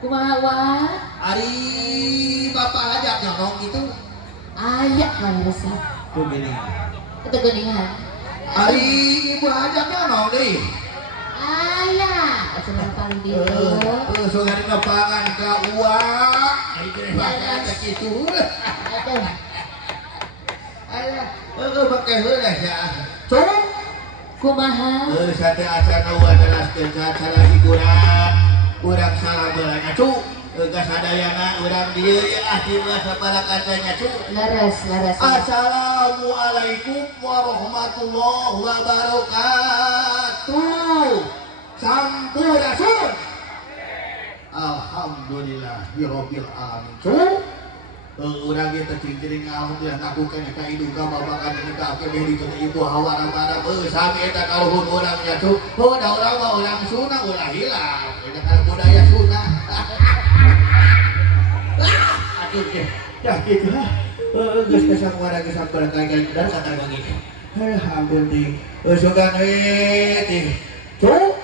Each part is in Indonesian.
Kumaha wae? Ari bapak ajak nyolong gitu. Aya kan resep. Tuh gini. Itu geningan. Ari ibu ajak nyolong deh. Aya, seneng paling gitu. So ngari lapangan ka uang. Ari kene bapak ajak gitu. Aduh. Aya, pakai heula ya. Cuk. Kumaha? Sate acara wadaraskeun acara hiburan. Urang salah beulanya cuk. Kasadayana urang dieu ya di masa para katanya cuk. Laras. Assalamualaikum warahmatullahi wabarakatuh. Sampurasun. Alhamdulillahirabbil alamin. Cuk. Urang ge teh cingkiring alhamdulillah ngakukeun ka indung ka babakan nikah ke di ibu hawara-hawara sami eta kaluhur urang nya cuk. Da urang mah urang Sunda ulah hilang. Eta kana budaya Sunda. Aduh ke. Ya gitu lah. Geus kesang warga geus sabar kagak dan kata begini. Alhamdulillah. Sogan teh. Cuk.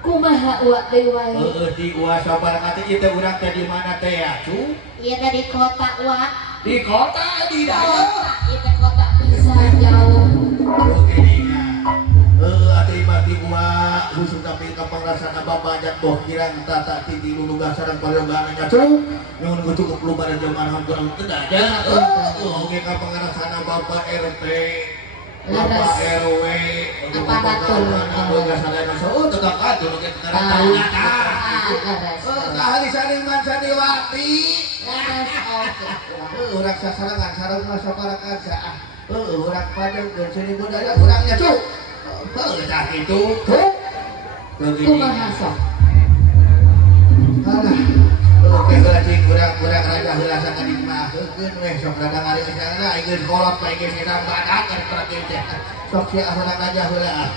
Kumaha uak deui wae? Di gua sabar kata ieu teh urang teh di mana teh ya, Cuk? Ieu teh di kota uak. Di kota di daerah. Ieu teh kota pisan jauh. Begininya. Atuh ibati gua khusus tapi kapangrasana babajak boh kirang tata tinggi luluga sareng palioganna nya, Cuk. Nyuhun cukup lu pada zaman hampir teu daja. Oge kapangrasana Bapak RT. Bapak RW, apa batul? Boga sadana so tegak atur ge sekarang tahunya kahali saling Sandiwati. Urang sasarangan sareng masyarakat saah. Urang padang jeung seni budaya urangnya cuk. Tah kitu cuk. Kumaha sok? Alah. Oke cing urang raja heula sakading mah heukeun we sok rada ngari sana ayeuna kolot bae ge sedang badak keur teh. Sok sia urang raja heula.